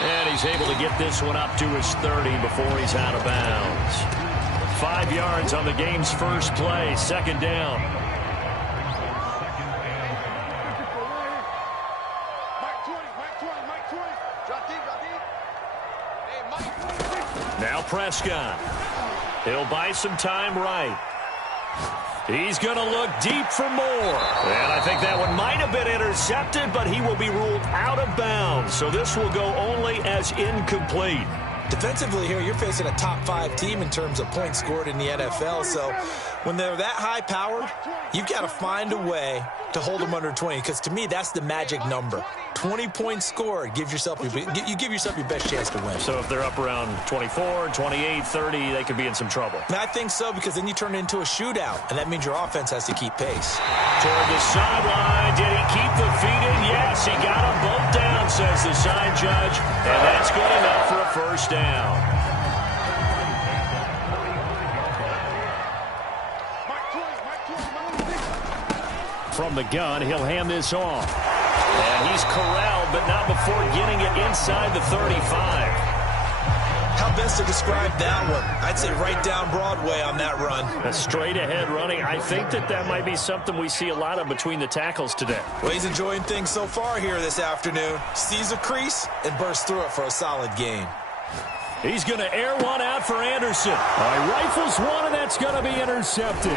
And he's able to get this one up to his 30 before he's out of bounds. 5 yards on the game's first play, second down. Now Prescott. He'll buy some time right. He's going to look deep for more. And I think that one might have been intercepted, but he will be ruled out of bounds. So this will go only as incomplete. Defensively here, you're facing a top 5 team in terms of points scored in the NFL. So when they're that high-powered, you've got to find a way to hold them under 20. Because to me, that's the magic number. 20 points scored, you give yourself your best chance to win. So if they're up around 24, 28, 30, they could be in some trouble. And I think so, because then you turn it into a shootout, and that means your offense has to keep pace. Toward the sideline, did he keep the feet in? Yes, he got them both down, says the side judge, and that's good enough for a first down. From the gun, he'll hand this off. And he's corralled, but not before getting it inside the 35. How best to describe that one? I'd say right down Broadway on that run. A straight-ahead running. I think that might be something we see a lot of between the tackles today. Well, he's enjoying things so far here this afternoon. Sees a crease and bursts through it for a solid gain. He's going to air one out for Anderson. Rifles one, and that's going to be intercepted.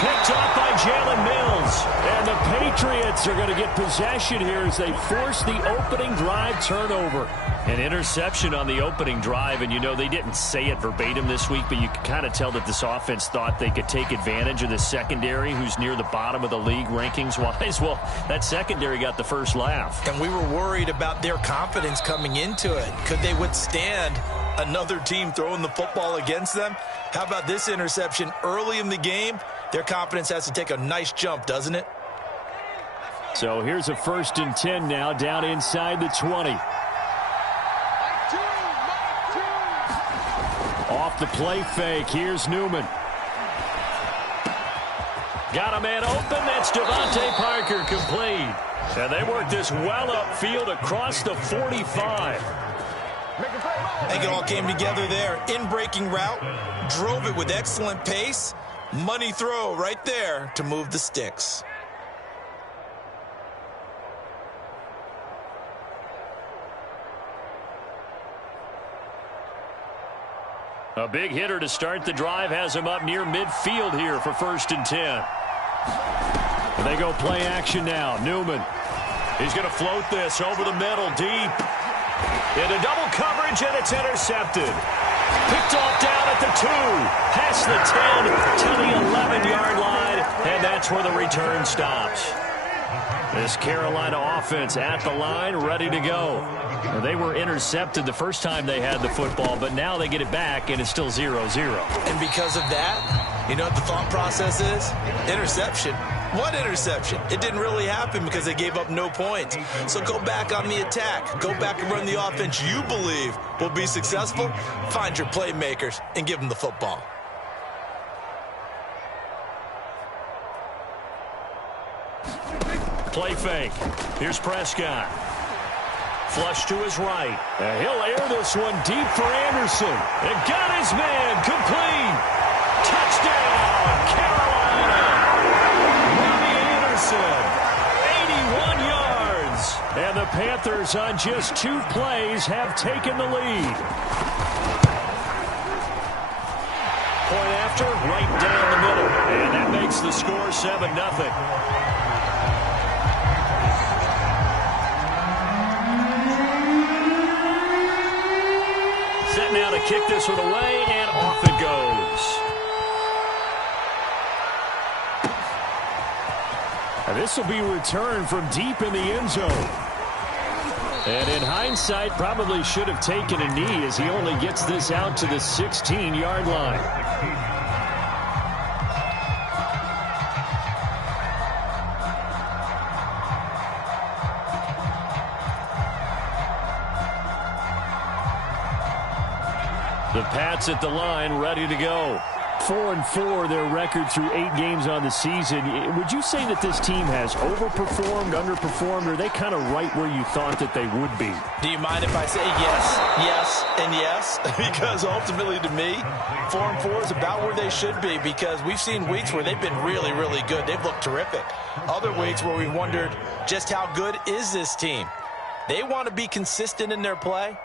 Picked off by Jalen Mills. And the Patriots are going to get possession here as they force the opening drive turnover. An interception on the opening drive, and you know they didn't say it verbatim this week, but you can kind of tell that this offense thought they could take advantage of the secondary, who's near the bottom of the league rankings-wise. Well, that secondary got the first laugh. And we were worried about their confidence coming into it. Could they withstand another team throwing the football against them? How about this interception early in the game? Their confidence has to take a nice jump, doesn't it? So here's a 1st and 10 now, down inside the 20. Off the play fake, here's Newman. Got a man open, that's Devontae Parker, complete. And they work this well upfield across the 45. I think it all came together there. In-breaking route, drove it with excellent pace. Money throw right there to move the sticks. A big hitter to start the drive has him up near midfield here for 1st and 10. And they go play action now. Newman. He's going to float this over the middle, deep. Into double coverage, and it's intercepted. Picked off down at the 2. Past the 10 to the 11-yard line, and that's where the return stops. This Carolina offense at the line, ready to go. They were intercepted the first time they had the football, but now they get it back, and it's still 0-0. And because of that, you know what the thought process is? Interception. What interception? It didn't really happen because they gave up no points. So go back on the attack. Go back and run the offense you believe will be successful. Find your playmakers and give them the football. Play fake. Here's Prescott. Flush to his right. And he'll air this one deep for Anderson. And got his man complete. Touchdown, Carolina. Robbie Anderson, 81 yards. And the Panthers on just 2 plays have taken the lead. Point after, right down the middle. And that makes the score 7-0. Now to kick this one away, and off it goes. And this will be returned from deep in the end zone. And in hindsight, probably should have taken a knee as he only gets this out to the 16-yard line. The Pats at the line, ready to go. 4-4, their record through 8 games on the season. Would you say that this team has overperformed, underperformed, or are they kind of right where you thought that they would be? Do you mind if I say yes, yes, and yes? Because ultimately to me, 4-4 is about where they should be, because we've seen weeks where they've been really, really good. They've looked terrific. Other weeks where we've wondered just how good is this team. They want to be consistent in their play,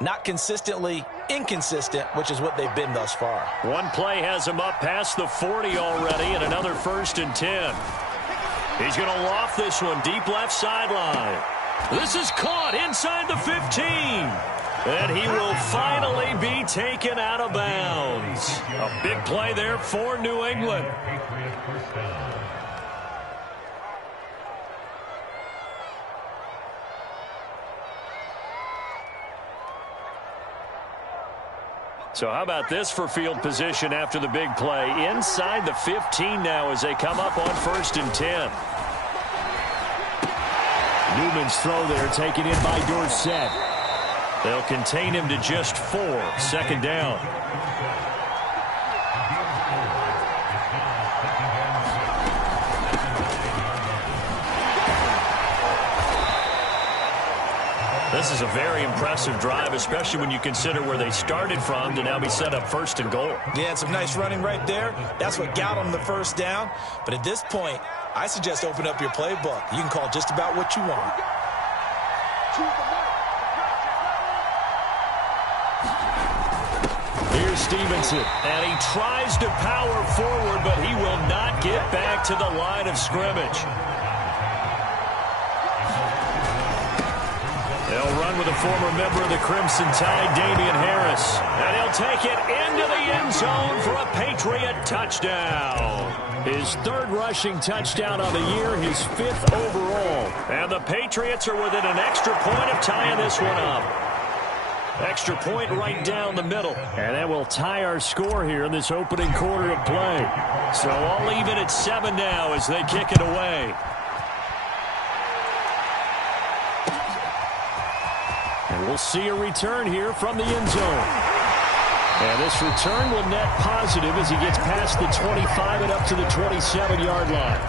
not consistently inconsistent, which is what they've been thus far. One play has him up past the 40 already, and another 1st and 10. He's going to loft this one deep left sideline. This is caught inside the 15. And he will finally be taken out of bounds. A big play there for New England. So how about this for field position after the big play? Inside the 15 now as they come up on 1st and 10. Newman's throw there taken in by Dorsett. They'll contain him to just 4. 2nd down. This is a very impressive drive, especially when you consider where they started from to now be set up 1st and goal. Yeah, and some nice running right there. That's what got them the 1st down. But at this point, I suggest open up your playbook. You can call just about what you want. Here's Stevenson, and he tries to power forward, but he will not get back to the line of scrimmage. They'll run with a former member of the Crimson Tide, Damian Harris. And he'll take it into the end zone for a Patriot touchdown. His 3rd rushing touchdown of the year, his 5th overall. And the Patriots are within an extra point of tying this one up. Extra point right down the middle. And that will tie our score here in this opening quarter of play. So all even at 7 now as they kick it away. And we'll see a return here from the end zone. And this return will net positive as he gets past the 25 and up to the 27-yard line.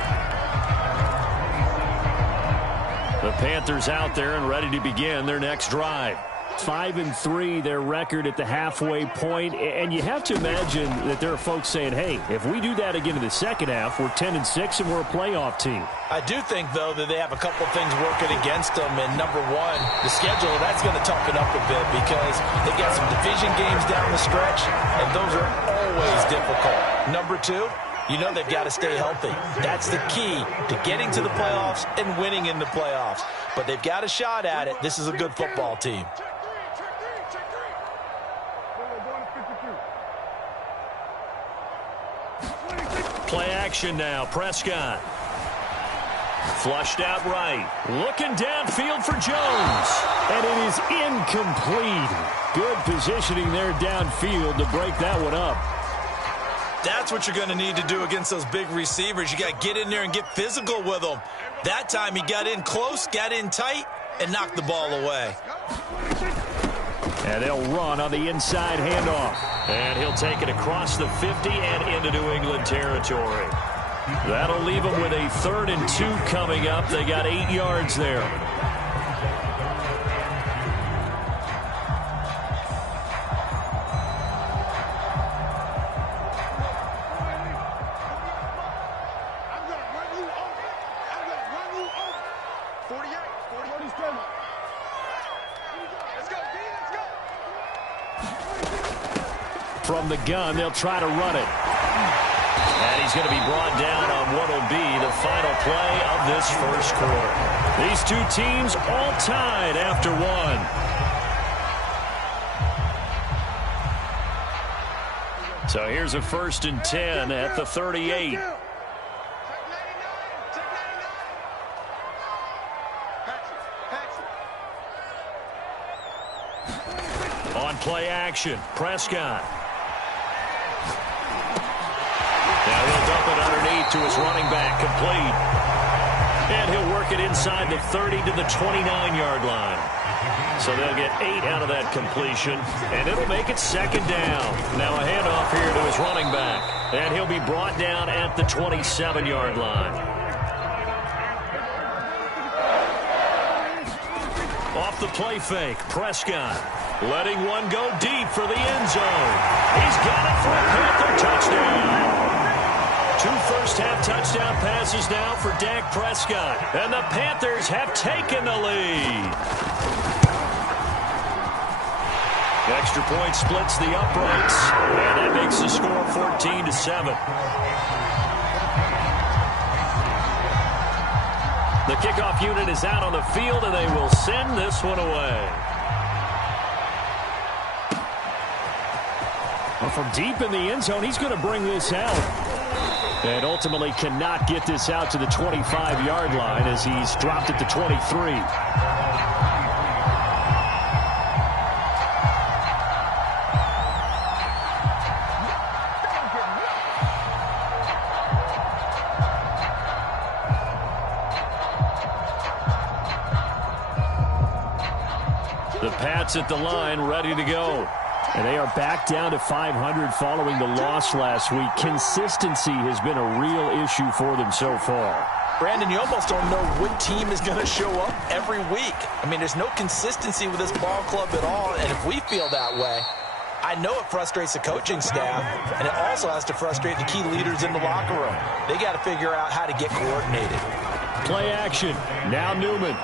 The Panthers out there and ready to begin their next drive. 5-3, their record at the halfway point, and you have to imagine that there are folks saying, hey, if we do that again in the second half, we're 10-6 and we're a playoff team. I do think, though, that they have a couple of things working against them, and number one, the schedule, that's going to toughen up a bit because they've got some division games down the stretch, and those are always difficult. Number two, you know they've got to stay healthy. That's the key to getting to the playoffs and winning in the playoffs. But they've got a shot at it. This is a good football team. Play action now. Prescott. Flushed out right. Looking downfield for Jones. And it is incomplete. Good positioning there downfield to break that one up. That's what you're going to need to do against those big receivers. You got to get in there and get physical with them. That time he got in close, got in tight, and knocked the ball away. And they'll run on the inside handoff. And he'll take it across the 50 and into New England territory. That'll leave them with a 3rd and 2 coming up. They got 8 yards there. From the gun, they'll try to run it. And he's going to be brought down on what will be the final play of this first quarter. These two teams all tied after 1. So here's a 1st and 10 at the 38. On play action, Prescott. Now he'll dump it underneath to his running back, complete. And he'll work it inside the 30 to the 29-yard line. So they'll get 8 out of that completion, and it'll make it 2nd down. Now a handoff here to his running back. And he'll be brought down at the 27-yard line. Off the play fake, Prescott letting one go deep for the end zone. He's got it for a Panther touchdown. 2 first-half touchdown passes now for Dak Prescott. And the Panthers have taken the lead. Extra point splits the uprights. And that makes the score 14-7. The kickoff unit is out on the field, and they will send this one away. Well, from deep in the end zone, he's going to bring this out. And ultimately cannot get this out to the 25-yard line as he's dropped at the 23. The Pats at the line, ready to go. And they are back down to 500 following the loss last week. Consistency has been a real issue for them so far. Brandon, you almost don't know what team is going to show up every week. I mean, there's no consistency with this ball club at all, and if we feel that way, I know it frustrates the coaching staff, and it also has to frustrate the key leaders in the locker room. They got to figure out how to get coordinated. Play action. Now Newman.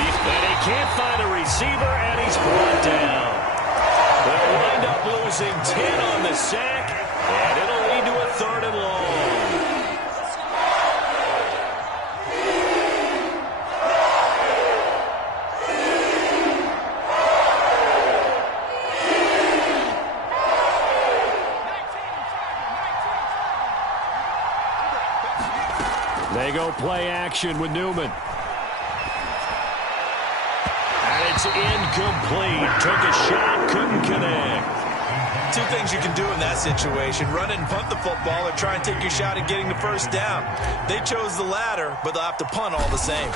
And he can't find a receiver, and he's brought down. They'll wind up losing 10 on the sack, and it'll lead to a 3rd and long. They go play action with Newman. It's incomplete. Took a shot, couldn't connect. 2 things you can do in that situation. Run and punt the football or try and take your shot at getting the first down. They chose the latter, but they'll have to punt all the same.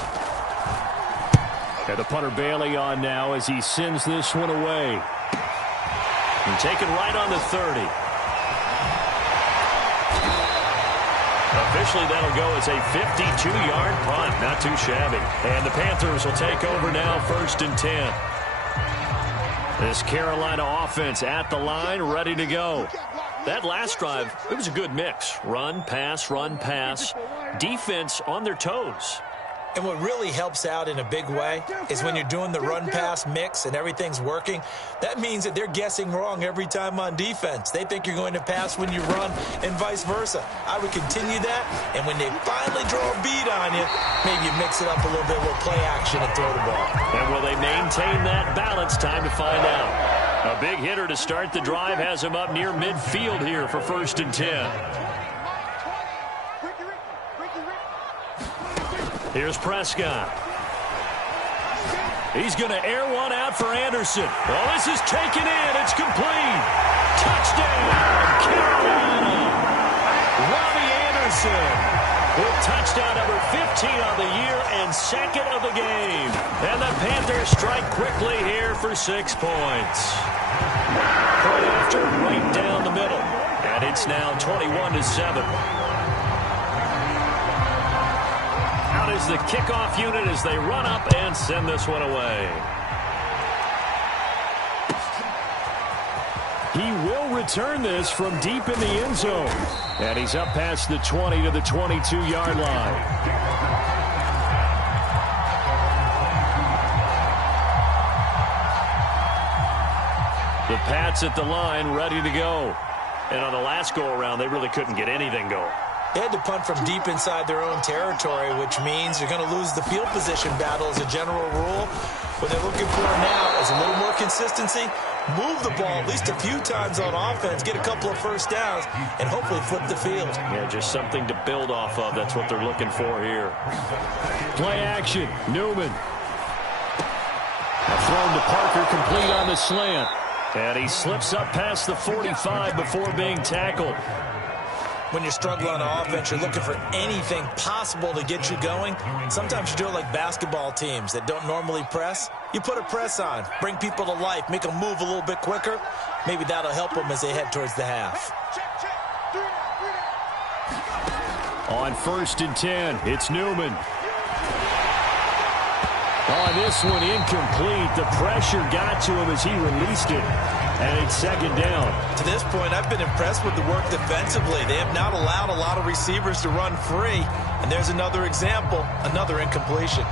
And the punter Bailey on now as he sends this one away. And taken right on the 30. Officially, that'll go as a 52-yard punt. Not too shabby. And the Panthers will take over now, 1st and 10. This Carolina offense at the line, ready to go. That last drive, it was a good mix. Run, pass, defense on their toes. And what really helps out in a big way is when you're doing the run-pass mix and everything's working, that means that they're guessing wrong every time on defense. They think you're going to pass when you run and vice versa. I would continue that, and when they finally draw a bead on you, maybe you mix it up a little bit with play action and throw the ball. And will they maintain that balance? Time to find out. A big hitter to start the drive has him up near midfield here for 1st and 10. Here's Prescott. He's going to air one out for Anderson. Well, this is taken in. It's complete. Touchdown, Carolina. Robbie Anderson with touchdown number 15 on the year and 2nd of the game. And the Panthers strike quickly here for 6 points. Point after, right down the middle. And it's now 21-7. Is the kickoff unit as they run up and send this one away. He will return this from deep in the end zone. And he's up past the 20 to the 22-yard line. The Pats at the line, ready to go. And on the last go-around, they really couldn't get anything going. They had to punt from deep inside their own territory, which means you're going to lose the field position battle as a general rule. What they're looking for now is a little more consistency, move the ball at least a few times on offense, get a couple of first downs, and hopefully flip the field. Yeah, just something to build off of. That's what they're looking for here. Play action, Newman. A throw to Parker, complete on the slant. And he slips up past the 45 before being tackled. When you're struggling on offense, you're looking for anything possible to get you going. Sometimes you do it like basketball teams that don't normally press. You put a press on, bring people to life, make them move a little bit quicker. Maybe that'll help them as they head towards the half. On 1st and 10, it's Newman. Oh, this one incomplete. The pressure got to him as he released it. And it's 2nd down. To this point, I've been impressed with the work defensively. They have not allowed a lot of receivers to run free. And there's another example, another incompletion.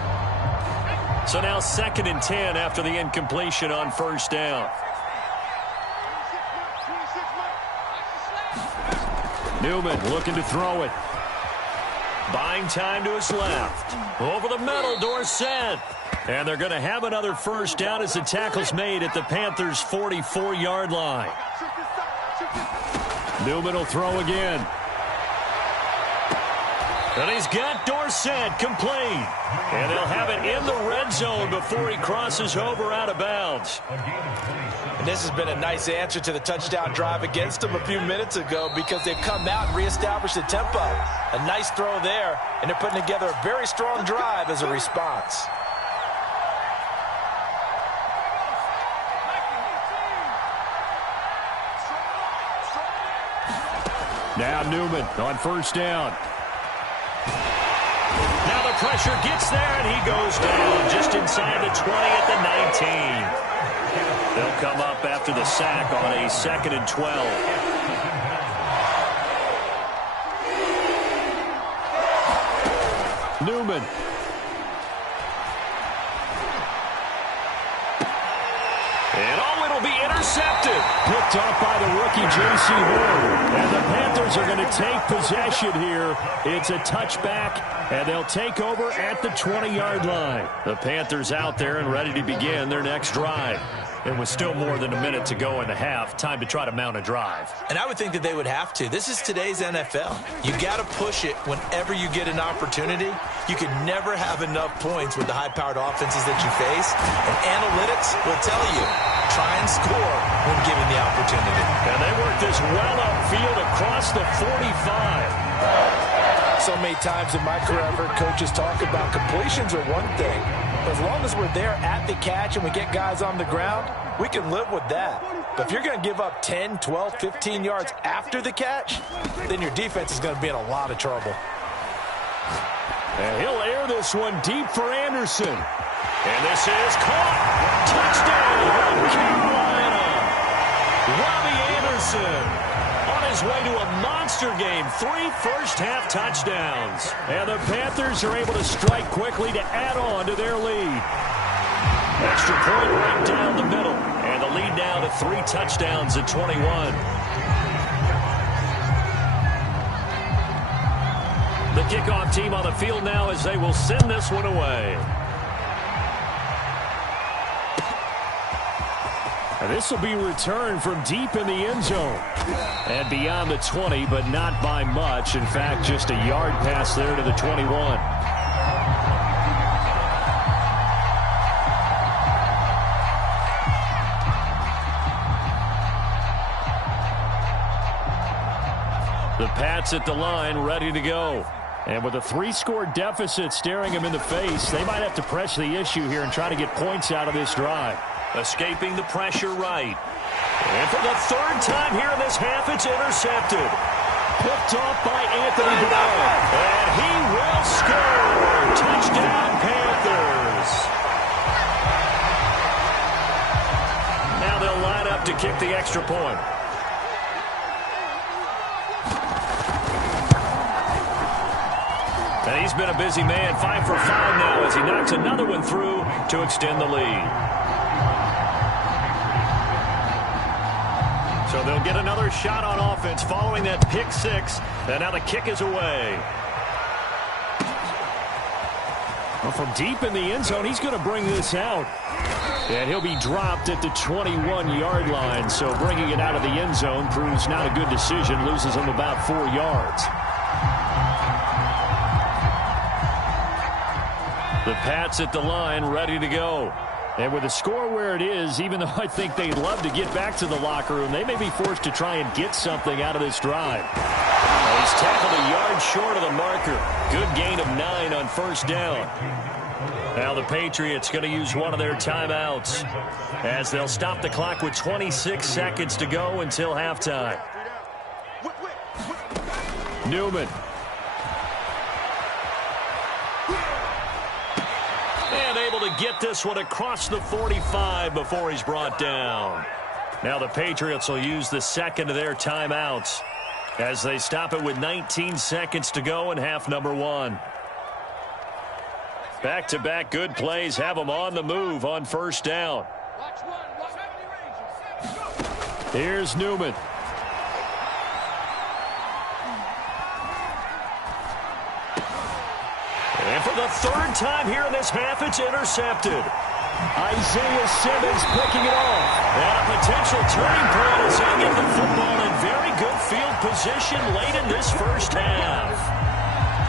So now 2nd and 10 after the incompletion on 1st down. Newman looking to throw it. Buying time to his left. Over the middle, Dorsett. And they're going to have another 1st down as the tackle's made at the Panthers' 44-yard line. Newman will throw again. And he's got Dorsett complete. And they'll have it in the red zone before he crosses over out of bounds. And this has been a nice answer to the touchdown drive against them a few minutes ago because they've come out and reestablished the tempo. A nice throw there, and they're putting together a very strong drive as a response. Now Newman on 1st down. Now the pressure gets there, and he goes down just inside the 20 at the 19. They'll come up after the sack on a 2nd and 12. Newman. And it'll be intercepted. Picked off by the rookie J.C. Horn. And the Panthers are going to take possession here. It's a touchback, and they'll take over at the 20-yard line. The Panthers out there and ready to begin their next drive. It was still more than a minute to go in the half. Time to try to mount a drive. And I would think that they would have to. This is today's NFL. You got to push it whenever you get an opportunity. You can never have enough points with the high-powered offenses that you face. And analytics will tell you, try and score when given the opportunity. And they work this well upfield across the 45. So many times in my career, I've heard coaches talk about completions are one thing. As long as we're there at the catch and we get guys on the ground, we can live with that. But if you're going to give up 10, 12, 15 yards after the catch, then your defense is going to be in a lot of trouble. And he'll air this one deep for Anderson. And this is caught. Touchdown, Carolina. Robbie Anderson on his way to a monster game. 3 first-half touchdowns. And the Panthers are able to strike quickly to add on to their lead. Extra point right down the middle. And the lead now to 3 touchdowns at 21. The kickoff team on the field now as they will send this one away. And this will be returned from deep in the end zone. And beyond the 20, but not by much. In fact, just a yard pass there to the 21. The Pats at the line, ready to go. And with a 3-score deficit staring them in the face, they might have to press the issue here and try to get points out of this drive. Escaping the pressure right. And for the 3rd time here in this half, it's intercepted. Picked off by Anthony Brown. And he will score. Touchdown, Panthers. Now they'll line up to kick the extra point. And he's been a busy man, 5 for 5 now as he knocks another one through to extend the lead. So they'll get another shot on offense following that pick 6. And now the kick is away. Well, from deep in the end zone, he's going to bring this out. And he'll be dropped at the 21-yard line. So bringing it out of the end zone proves not a good decision. Loses him about 4 yards. The Pats at the line, ready to go. And with the score where it is, even though I think they'd love to get back to the locker room, they may be forced to try and get something out of this drive. He's tackled a yard short of the marker. Good gain of 9 on 1st down. Now the Patriots going to use one of their timeouts as they'll stop the clock with 26 seconds to go until halftime. Newman. And able to get this one across the 45 before he's brought down. Now the Patriots will use the second of their timeouts as they stop it with 19 seconds to go in half number one. Back-to-back good plays have them on the move on first down. Here's Newman. And for the third time here in this half, it's intercepted. Isaiah Simmons picking it off. And a potential turning point as they get the football in very good field position late in this first half.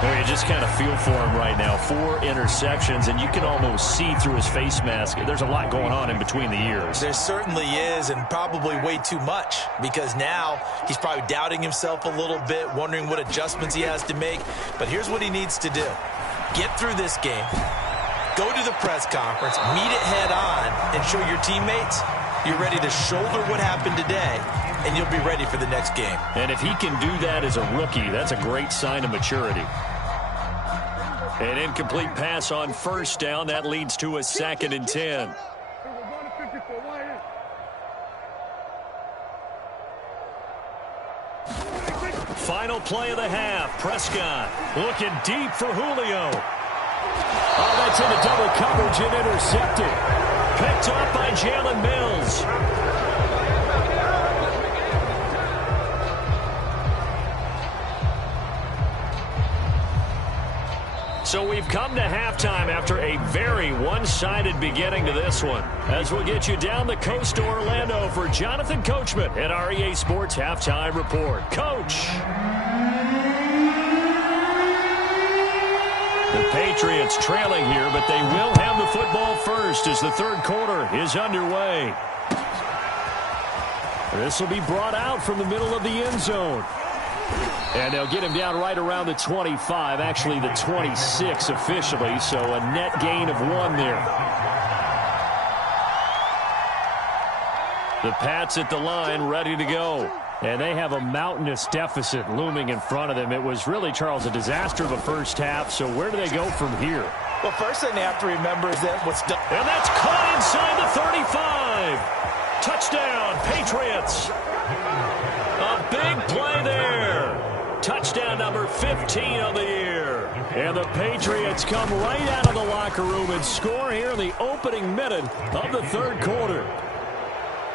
Well, you just kind of feel for him right now. 4 interceptions, and you can almost see through his face mask. There's a lot going on in between the ears. There certainly is, and probably way too much, because now he's probably doubting himself a little bit, wondering what adjustments he has to make. But here's what he needs to do. Get through this game, go to the press conference, meet it head on, and show your teammates you're ready to shoulder what happened today, and you'll be ready for the next game. And if he can do that as a rookie, that's a great sign of maturity. An incomplete pass on first down. That leads to a 2nd and 10. Final play of the half. Prescott looking deep for Julio. Oh, that's into double coverage and intercepted. Picked up by Jalen Mills. So we've come to halftime after a very one-sided beginning to this one. As we'll get you down the coast to Orlando for Jonathan Coachman at our EA Sports Halftime Report. Coach. The Patriots trailing here, but they will have the football first as the third quarter is underway. This will be brought out from the middle of the end zone. And they'll get him down right around the 25, actually the 26 officially, so a net gain of 1 there. The Pats at the line ready to go. And they have a mountainous deficit looming in front of them. It was really, Charles, a disaster of a first half, so where do they go from here? Well, first thing they have to remember is that what's done. And that's caught inside the 35. Touchdown, Patriots. A big play there. Touchdown number 15 of the year. And the Patriots come right out of the locker room and score here in the opening minute of the third quarter.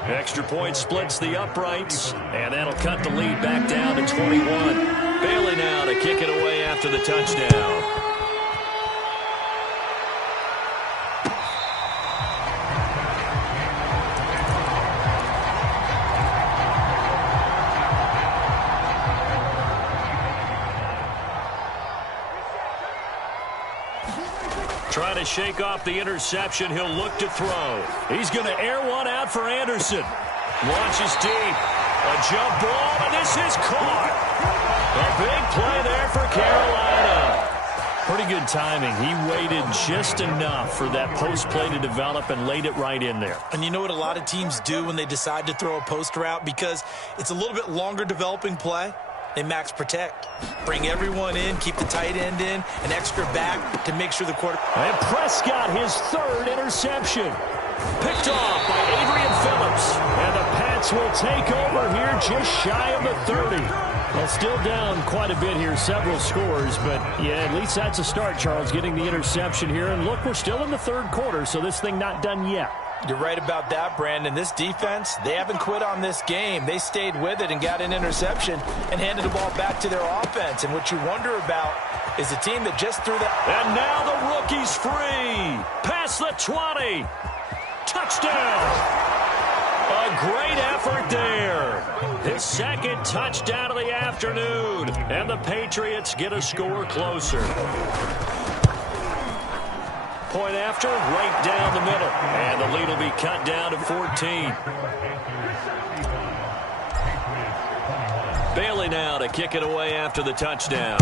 Extra point splits the uprights, and that'll cut the lead back down to 21. Bailey now to kick it away after the touchdown. Trying to shake off the interception. He'll look to throw. He's going to air one out for Anderson. Launches deep. A jump ball, and this is caught. A big play there for Carolina. Pretty good timing. He waited just enough for that post play to develop and laid it right in there. And you know what a lot of teams do when they decide to throw a post route? Because it's a little bit longer developing play. They max protect. Bring everyone in, keep the tight end in, an extra back to make sure the quarterback. And Prescott, his third interception. Picked off by Adrian Phillips. And the Pats will take over here just shy of the 30. Well, still down quite a bit here, several scores. But, yeah, at least that's a start, Charles, getting the interception here. And look, we're still in the third quarter, so this thing not done yet. You're right about that, Brandon. This defense, they haven't quit on this game. They stayed with it and got an interception and handed the ball back to their offense. And what you wonder about is a team that just threw that. And now the rookie's free. Past the 20. Touchdown. A great effort there. His second touchdown of the afternoon. And the Patriots get a score closer. Point after, right down the middle. And the lead will be cut down to 14. Bailey now to kick it away after the touchdown.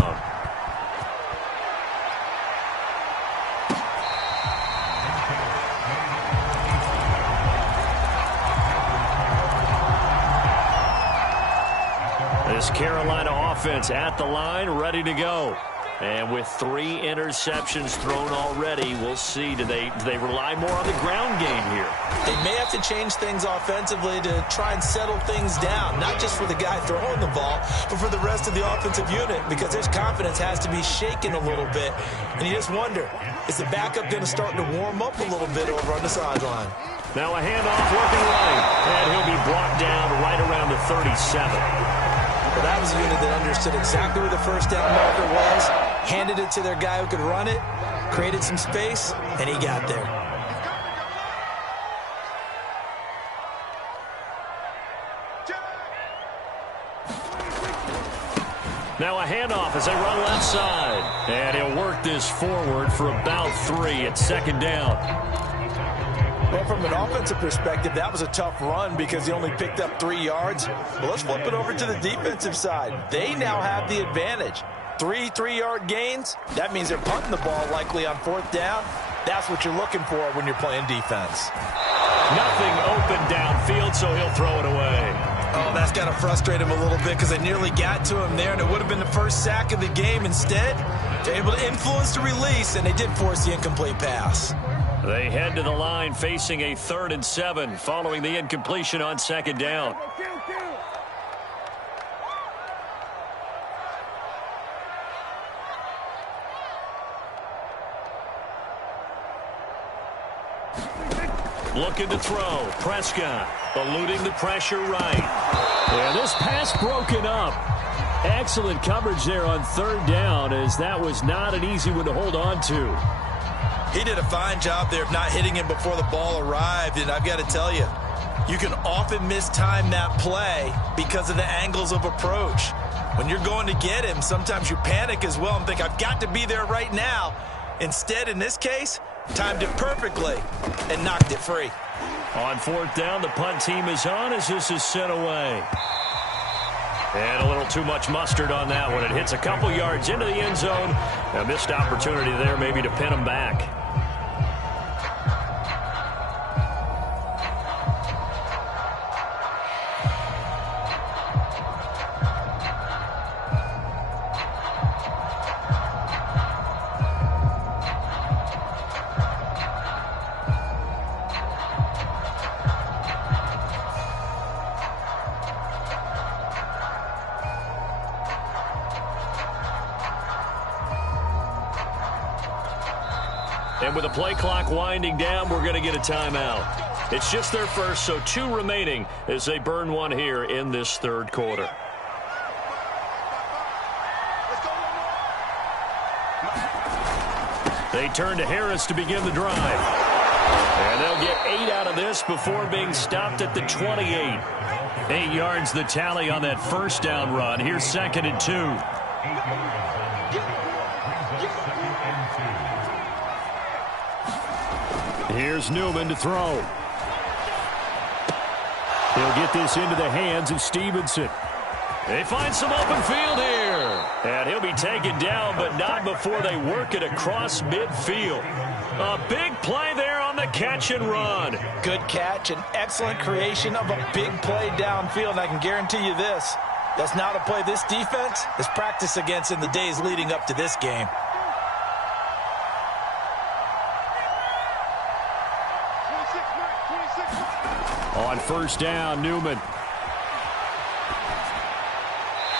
This Carolina offense at the line, ready to go. And with 3 interceptions thrown already, we'll see. Do they rely more on the ground game here? They may have to change things offensively to try and settle things down, not just for the guy throwing the ball, but for the rest of the offensive unit, because his confidence has to be shaken a little bit. And you just wonder, is the backup going to start to warm up a little bit over on the sideline? Now a handoff working right, and he'll be brought down right around the 37. Well, that was a unit that understood exactly where the first down marker was, handed it to their guy who could run it, created some space, and he got there. Now a handoff as they run left side. And he'll work this forward for about 3 at second down. Well, from an offensive perspective, that was a tough run because he only picked up 3 yards. Well, let's flip it over to the defensive side. They now have the advantage. 3 3-yard gains. That means they're punting the ball likely on 4th down. That's what you're looking for when you're playing defense. Nothing open downfield, so he'll throw it away. Oh, that's got to frustrate him a little bit because they nearly got to him there, and it would have been the first sack of the game. Instead, they're able to influence the release, and they did force the incomplete pass. They head to the line facing a 3rd and 7 following the incompletion on second down. Looking to throw. Prescott eluding the pressure right. Yeah, this pass broken up. Excellent coverage there on 3rd down, as that was not an easy one to hold on to. He did a fine job there of not hitting him before the ball arrived, and I've got to tell you, you can often mistime that play because of the angles of approach. When you're going to get him, sometimes you panic as well and think, I've got to be there right now. Instead, in this case, timed it perfectly and knocked it free. On 4th down, the punt team is on as this is sent away. And a little too much mustard on that one. It hits a couple yards into the end zone. A missed opportunity there maybe to pin them back. And with the play clock winding down, we're going to get a timeout. It's just their first, so 2 remaining as they burn one here in this 3rd quarter. They turn to Harris to begin the drive. And they'll get 8 out of this before being stopped at the 28. 8 yards the tally on that first down run. Here's 2nd and 2. Here's Newman to throw. He'll get this into the hands of Stevenson. They find some open field here. And he'll be taken down, but not before they work it across midfield. A big play there on the catch and run. Good catch, an excellent creation of a big play downfield. And I can guarantee you this, that's not a play this defense is practiced against in the days leading up to this game. On 1st down, Newman.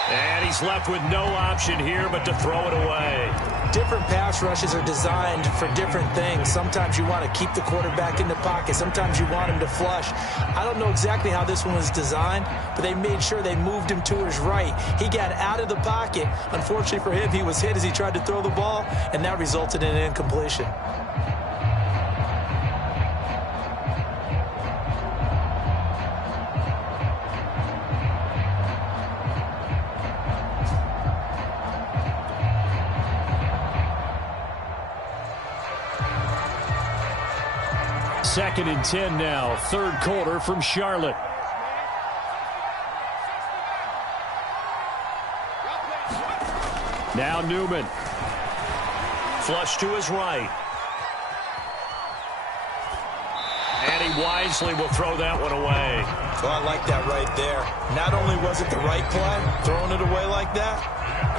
And he's left with no option here but to throw it away. Different pass rushes are designed for different things. Sometimes you want to keep the quarterback in the pocket. Sometimes you want him to flush. I don't know exactly how this one was designed, but they made sure they moved him to his right. He got out of the pocket. Unfortunately for him, he was hit as he tried to throw the ball, and that resulted in an incompletion. Second and 10 now, 3rd quarter from Charlotte. Now Newman. Flush to his right. And he wisely will throw that one away. Well, I like that right there. Not only was it the right play, throwing it away like that,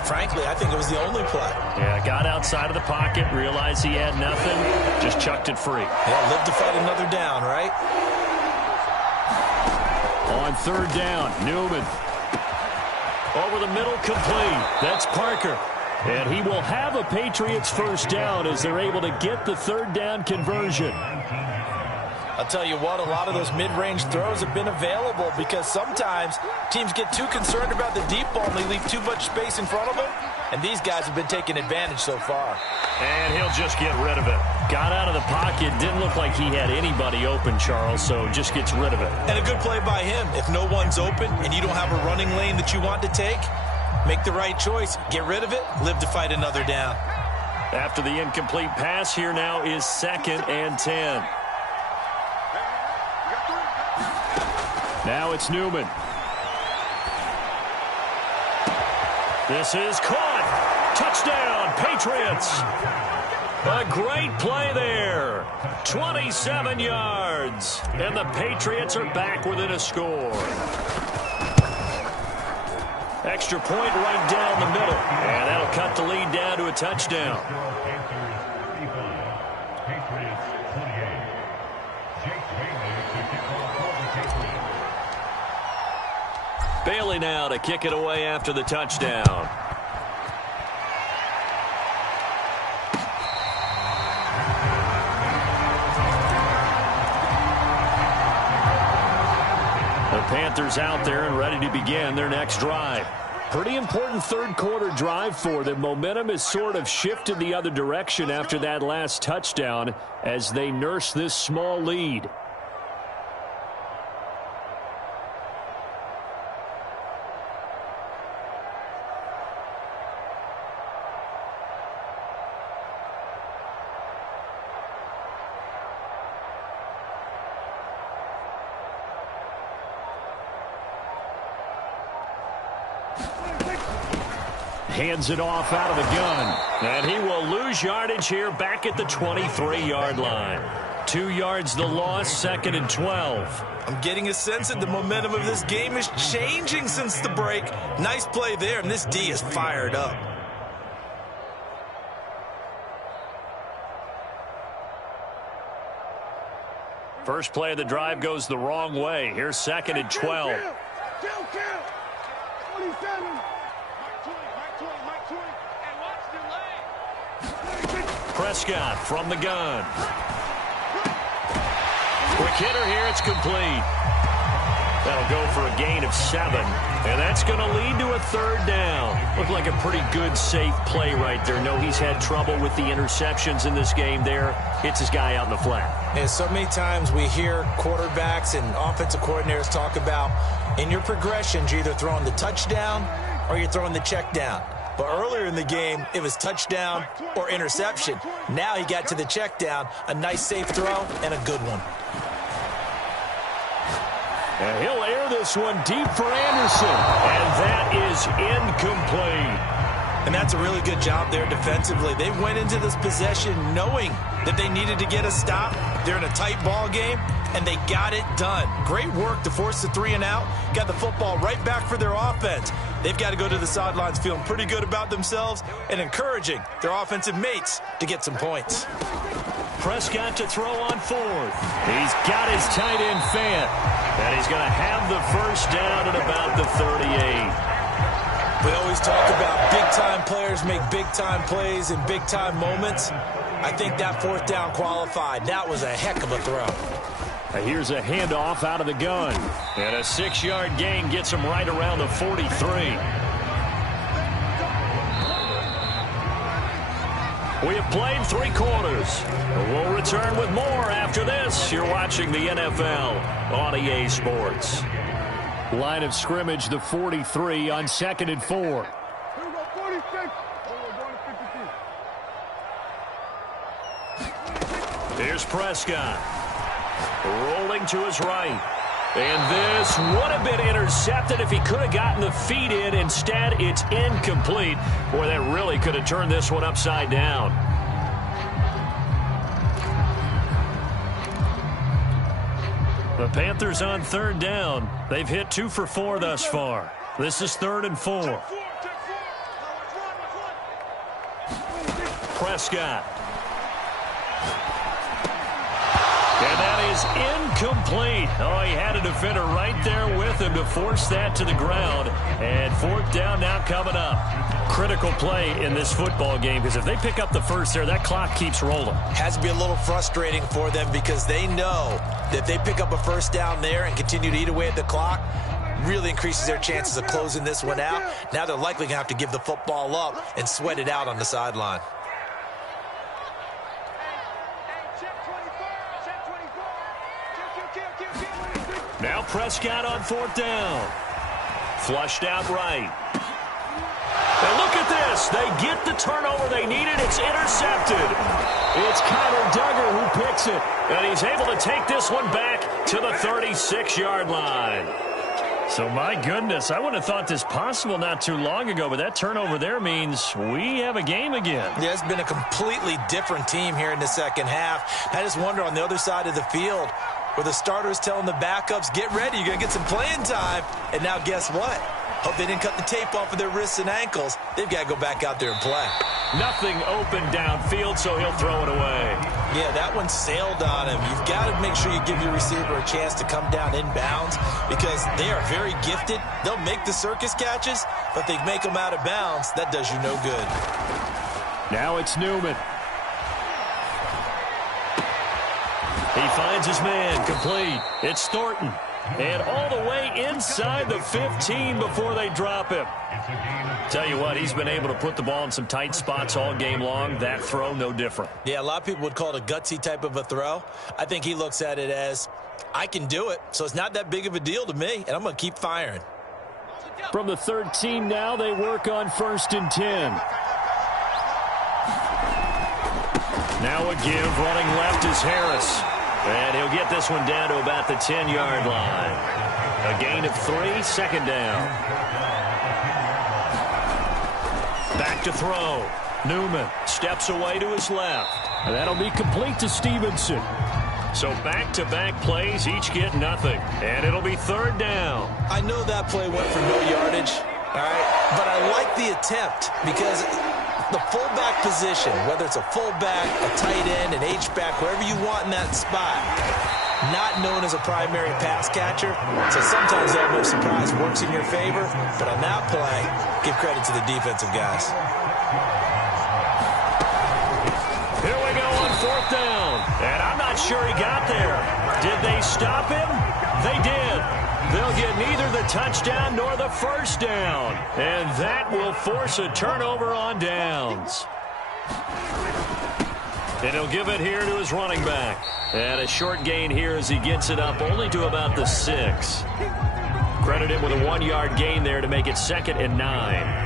frankly, I think it was the only play. Yeah, got outside of the pocket, realized he had nothing, just chucked it free. Yeah, live to fight another down, right? On third down, Newman. Over the middle, complete. That's Parker. And he will have a Patriots first down as they're able to get the third down conversion. I'll tell you what, a lot of those mid-range throws have been available because sometimes teams get too concerned about the deep ball and they leave too much space in front of them. And these guys have been taking advantage so far. And he'll just get rid of it. Got out of the pocket. Didn't look like he had anybody open, Charles, so just gets rid of it. And a good play by him. If no one's open and you don't have a running lane that you want to take, make the right choice. Get rid of it. Live to fight another down. After the incomplete pass, here now is 2nd and 10. Now it's Newman. This is caught. Touchdown, Patriots. A great play there. 27 yards. And the Patriots are back within a score. Extra point right down the middle. And that'll cut the lead down to a touchdown. Bailey now to kick it away after the touchdown. The Panthers out there and ready to begin their next drive. Pretty important third quarter drive for them. Momentum has sort of shifted the other direction after that last touchdown as they nurse this small lead. Hands it off out of the gun. And he will lose yardage here back at the 23-yard line. 2 yards the loss, 2nd and 12. I'm getting a sense that the momentum of this game is changing since the break. Nice play there, and this D is fired up. First play of the drive goes the wrong way. Here's 2nd and 12. Prescott from the gun. Quick hitter here. It's complete. That'll go for a gain of 7. And that's going to lead to a third down. Looked like a pretty good, safe play right there. No, he's had trouble with the interceptions in this game there. Hits his guy out in the flat. And so many times we hear quarterbacks and offensive coordinators talk about in your progressions, you're either throwing the touchdown or you're throwing the check down. But earlier in the game, it was touchdown or interception. Now he got to the check down, a nice safe throw, and a good one. And he'll air this one deep for Anderson. And that is incomplete. And that's a really good job there defensively. They went into this possession knowing that they needed to get a stop. They're in a tight ball game, and they got it done. Great work to force the 3 and out. Got the football right back for their offense. They've got to go to the sidelines feeling pretty good about themselves and encouraging their offensive mates to get some points. Prescott to throw on 4th. He's got his tight end Fant. And he's going to have the first down at about the 38. We always talk about big-time players make big-time plays in big-time moments. I think that 4th down qualified. That was a heck of a throw. Here's a handoff out of the gun. And a 6-yard gain gets him right around the 43. We have played 3 quarters. We'll return with more after this. You're watching the NFL on EA Sports. Line of scrimmage, the 43 on 2nd and 4. Here's Prescott. Rolling to his right. And this would have been intercepted if he could have gotten the feet in. Instead, it's incomplete. Boy, that really could have turned this one upside down. The Panthers on third down. They've hit 2 for 4 thus far. This is 3rd and 4. Prescott. And that is incomplete. Oh, he had a defender right there with him to force that to the ground. And 4th down now coming up. Critical play in this football game, because if they pick up the first there, that clock keeps rolling. Has to be a little frustrating for them because they know that if they pick up a first down there and continue to eat away at the clock, really increases their chances of closing this one out. Now they're likely going to have to give the football up and sweat it out on the sideline. Now Prescott on 4th down. Flushed out right. Now look at this. They get the turnover they needed. It's intercepted. It's Kyler Duggar who picks it. And he's able to take this one back to the 36-yard line. So, my goodness, I wouldn't have thought this possible not too long ago, but that turnover there means we have a game again. Yeah, it's been a completely different team here in the second half. I just wonder on the other side of the field where the starters telling the backups, get ready, you're going to get some playing time. And now guess what? Hope they didn't cut the tape off of their wrists and ankles. They've got to go back out there and play. Nothing open downfield, so he'll throw it away. Yeah, that one sailed on him. You've got to make sure you give your receiver a chance to come down inbounds because they are very gifted. They'll make the circus catches, but they make them out of bounds. That does you no good. Now it's Newman. He finds his man, complete. It's Thornton. And all the way inside the 15 before they drop him. Tell you what, he's been able to put the ball in some tight spots all game long. That throw, no different. Yeah, a lot of people would call it a gutsy type of a throw. I think he looks at it as, I can do it, so it's not that big of a deal to me, and I'm going to keep firing. From the 13 now, they work on 1st and 10. Now a give, running left is Harris. And he'll get this one down to about the 10-yard line. A gain of 3, 2nd down. Back to throw. Newman steps away to his left. And that'll be complete to Stevenson. So back-to-back plays, each get nothing. And it'll be 3rd down. I know that play went for no yardage, all right? But I like the attempt because the fullback position, whether it's a fullback, a tight end, an H-back, wherever you want in that spot, not known as a primary pass catcher. So sometimes that no surprise works in your favor. But on that play, give credit to the defensive guys. Here we go on 4th down. And I'm not sure he got there. Did they stop him? They did. They'll get neither the touchdown nor the 1st down. And that will force a turnover on downs. And he'll give it here to his running back. And a short gain here as he gets it up only to about the 6. Credit him with a 1-yard gain there to make it 2nd and 9.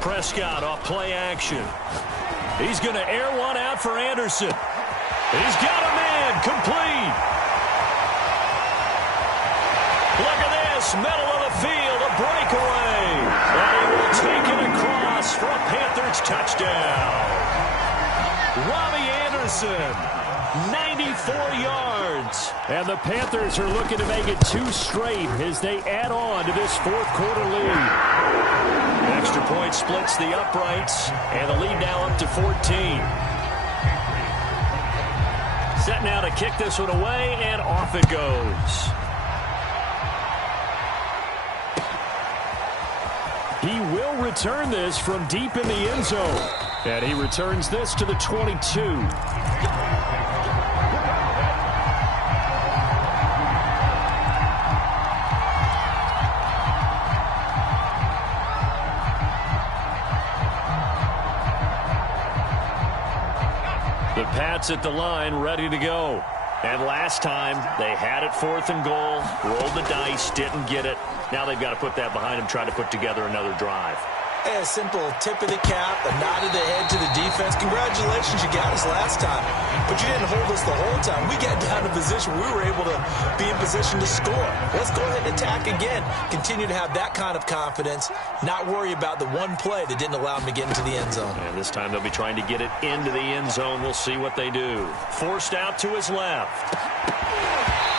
Prescott off play action. He's going to air one out for Anderson. He's got a man complete. Look at this, middle of the field, a breakaway. And he will take it across for a Panthers touchdown. Robbie Anderson, 94 yards. And the Panthers are looking to make it 2 straight as they add on to this 4th quarter lead. Extra point splits the uprights, and the lead now up to 14. Set now to kick this one away, and off it goes. He will return this from deep in the end zone. And he returns this to the 22. The Pats at the line, ready to go. And last time, they had it 4th and goal, rolled the dice, didn't get it. Now they've got to put that behind them, try to put together another drive. Hey, a simple tip of the cap, a nod of the head to the defense. Congratulations, you got us last time. But you didn't hold us the whole time. We got down to position we were able to be in position to score. Let's go ahead and attack again. Continue to have that kind of confidence, not worry about the one play that didn't allow them to get into the end zone. And this time they'll be trying to get it into the end zone. We'll see what they do. Forced out to his left.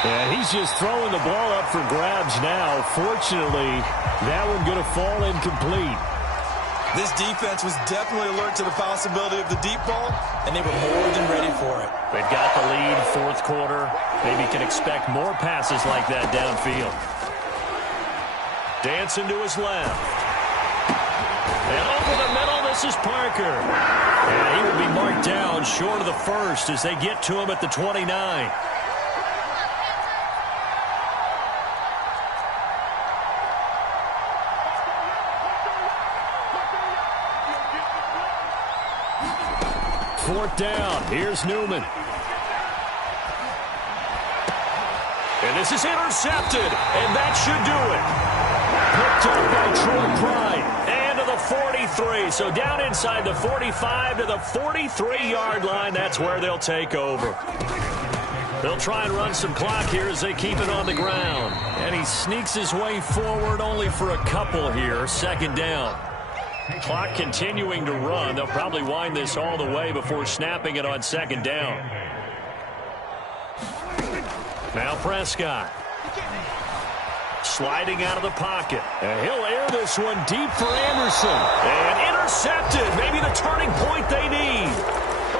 And he's just throwing the ball up for grabs now. Fortunately, that one going to fall incomplete. This defense was definitely alert to the possibility of the deep ball, and they were more than ready for it. They've got the lead, fourth quarter. Maybe can expect more passes like that downfield. Dancing to his left. And over the middle, this is Parker. And he will be marked down short of the first as they get to him at the 29. Fourth down. Here's Newman. And this is intercepted. And that should do it. Picked up by Troy Pride. And to the 43. So down inside the 45 to the 43-yard line. That's where they'll take over. They'll try and run some clock here as they keep it on the ground. And he sneaks his way forward only for a couple here. Second down. Clock continuing to run. They'll probably wind this all the way before snapping it on second down. Now Prescott. Sliding out of the pocket. And he'll air this one deep for Anderson. And intercepted. Maybe the turning point they need.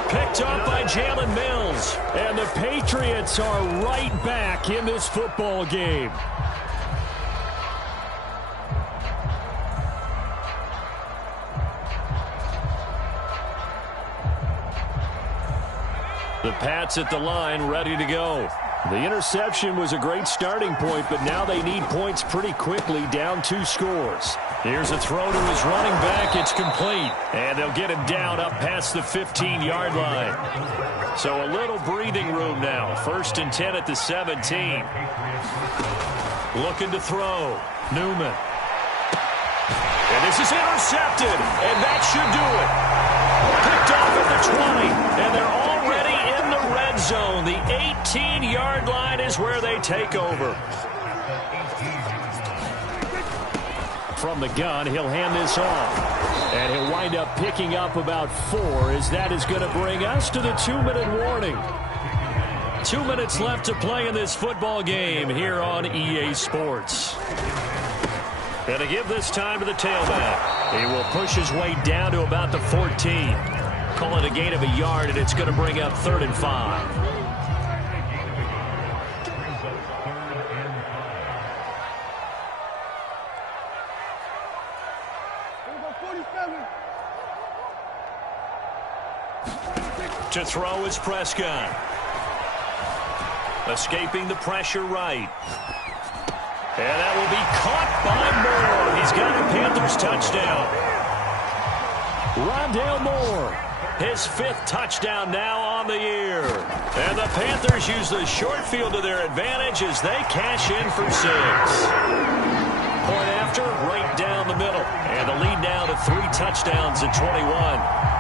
Picked up by Jalen Mills. And the Patriots are right back in this football game. The Pats at the line, ready to go. The interception was a great starting point, but now they need points pretty quickly, down 2 scores. Here's a throw to his running back. It's complete. And they'll get him down up past the 15-yard line. So a little breathing room now. First and 10 at the 17. Looking to throw. Newman. And this is intercepted. And that should do it. Picked off at the 20. And they're already in the red zone. The 18-yard line is where they take over. From the gun, he'll hand this off. And he'll wind up picking up about 4, as that is going to bring us to the 2-minute warning. 2 minutes left to play in this football game here on EA Sports. And to give this time to the tailback. He will push his way down to about the 14. Call it a gain of a yard, and it's going to bring up 3rd and 5. To throw is Prescott. Escaping the pressure right. And that will be caught by Moore. He's got a Panthers touchdown. Rondale Moore. His 5th touchdown now on the year. And the Panthers use the short field to their advantage as they cash in for 6. Point after, right down the middle. And the lead now to 3 touchdowns at 21.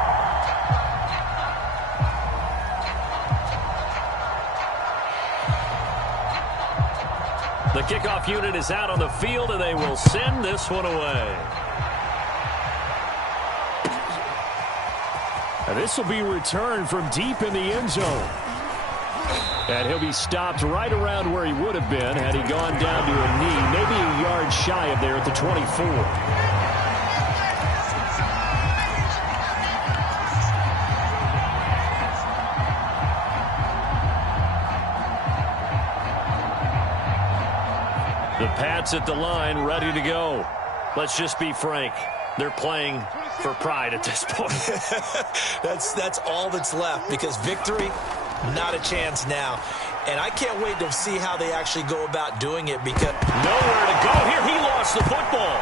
The kickoff unit is out on the field, and they will send this one away. And this will be returned from deep in the end zone. And he'll be stopped right around where he would have been had he gone down to a knee, maybe a yard shy of there at the 24. The Pats at the line, ready to go. Let's just be frank. They're playing for pride at this point. That's all that's left, because victory, not a chance now. And I can't wait to see how they actually go about doing it, because nowhere to go here. He lost the football.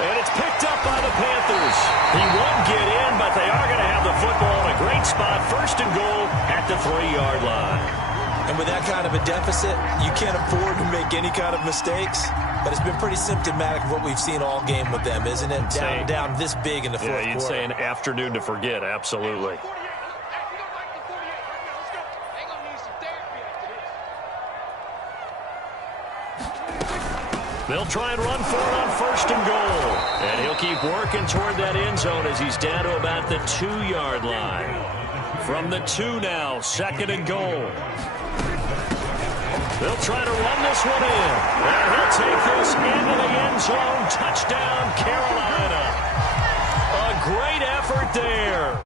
And it's picked up by the Panthers. He won't get in, but they are going to have the football in a great spot. 1st and goal at the 3-yard line. And with that kind of a deficit, you can't afford to make any kind of mistakes. But it's been pretty symptomatic of what we've seen all game with them, isn't it? Down this big in the fourth quarter. Yeah, you'd say an afternoon to forget, absolutely. They'll try and run for it on 1st and goal. And he'll keep working toward that end zone as he's down to about the 2-yard line. From the 2 now, 2nd and goal. They'll try to run this one in. And he'll take this into the end zone. Touchdown, Carolina. A great effort there.